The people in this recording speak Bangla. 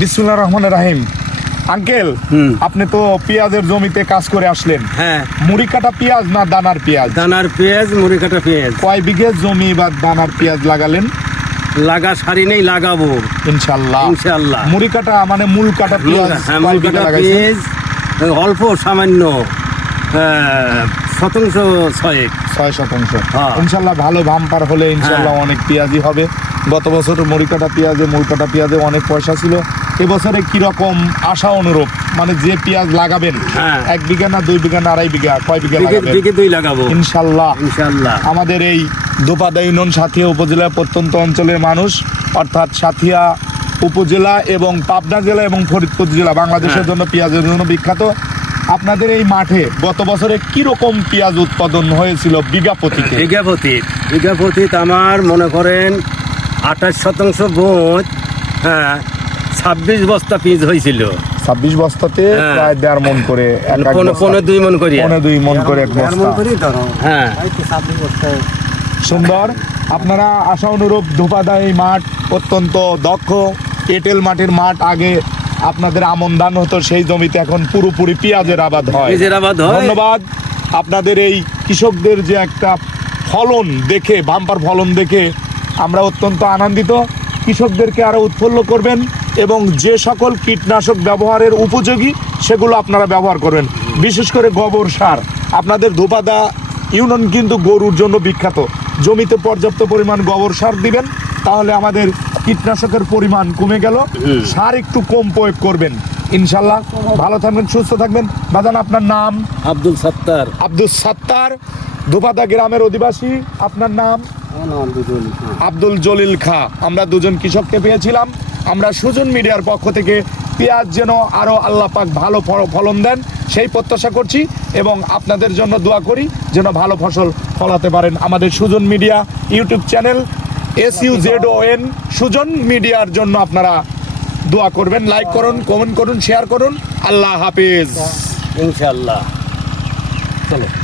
বিসমুল্লাহ রহমান রাহিম। আঙ্কেল আপনি তো পেঁয়াজের জমিতে কাজ করে আসলেন। হ্যাঁ। মুড়ি কাটা পেঁয়াজ না দানার পেঁয়াজ? দানার পেঁয়াজ মুড়ি কাটা পেঁয়াজ। কয় বিঘে জমি বা দানার পেঁয়াজ লাগালেন? লাগা সারি নেই লাগাবো। ইনশাল্লাহ ইনশাল্লাহ মুড়ি কাটা মানে মূল কাটা পেঁয়াজ হ্যাঁ কয় কাটা পেঁয়াজ অল্প সামান্য শতাংশ ছয়েক। ছয় শতাংশ। হ্যাঁ। ইনশাল্লাহ ভালো বাম্পার হলে ইনশাল্লাহ হ্যাঁ। অনেক পেঁয়াজই হবে। গত বছর মুড়ি কাটা পেঁয়াজে মুড়ি কাটা পেঁয়াজে অনেক পয়সা ছিল। এবছরে কীরকম আশা অনুরূপ? মানে যে পেঁয়াজ লাগাবেন হ্যাঁ। এক বিঘা না দুই বিঘা না আড়াই বিঘা কয় বিঘা দুই লাগাবো। ইনশাল্লাহ। ইনশাল্লাহ। আমাদের এই দোপাদা ইউনিয়ন সাথিয়া উপজেলার প্রত্যন্ত অঞ্চলের মানুষ অর্থাৎ সাথিয়া উপজেলা এবং পাবনা জেলা এবং ফরিদপুর জেলা বাংলাদেশের হ্যাঁ। জন্য পেঁয়াজের জন্য বিখ্যাত। আপনাদের এই মাঠে গত বছরে কীরকম পেঁয়াজ উৎপাদন হয়েছিল বিঘাপতি বিঘাপতি বিঘা প্রতি বিঘা প্রতি আমার মনে করেন আঠাশ শতাংশ বোধ হ্যাঁ ছাব্বিশ বস্তা পিস হয়েছিল ছাব্বিশ বস্তাতে হ্যাঁ। প্রায় দেড় মন করে পনেরো দুই মন করি পনেরো দুই মন করে এক বস্তা। হ্যাঁ। সুন্দর। আপনারা আশা অনুরূপ ধোপাদা এই মাঠ অত্যন্ত দক্ষ। এঁটেল মাটির মাঠ আগে আপনাদের আমন ধান হতো সেই জমিতে এখন পুরোপুরি পেঁয়াজের আবাদ হয়। আবাদ হয়। ধন্যবাদ। আপনাদের এই কৃষকদের যে একটা ফলন দেখে বাম্পার ফলন দেখে আমরা অত্যন্ত আনন্দিত। কৃষকদেরকে আরও উৎফুল্ল করবেন। এবং যে সকল কীটনাশক ব্যবহারের উপযোগী সেগুলো আপনারা ব্যবহার করবেন। বিশেষ করে গোবর সার। আপনাদের ধোপাদা ইউনিয়ন কিন্তু গরুর জন্য বিখ্যাত। জমিতে পর্যাপ্ত পরিমাণ গোবর সার দিবেন তাহলে আমাদের কীটনাশকের পরিমাণ কমে গেল। সার একটু কম প্রয়োগ করবেন। ইনশাল্লাহ। ভালো থাকবেন সুস্থ থাকবেন। বাজান আপনার নাম? আব্দুল সত্তার। আব্দুল সাত্তার ধোপাদা গ্রামের অধিবাসী। আপনার নাম? আব্দুল জলিল খা। আমরা দুজন কৃষককে পেয়েছিলাম। আমরা সুজন মিডিয়ার পক্ষ থেকে পেঁয়াজ যেন আরও আল্লাহ পাক ভালো ফল- ফলন দেন, সেই প্রত্যাশা করছি এবং আপনাদের জন্য দোয়া করি যেন ভালো ফসল ফলাতে পারেন আমাদের Sujan media YouTube channel S U Z O N Sujan মিডিয়ার জন্য আপনারা দোয়া করবেন লাইক করুন কমেন্ট করুন শেয়ার করুন। আল্লাহ হাফিজ। ইনশাল্লাহ চলো।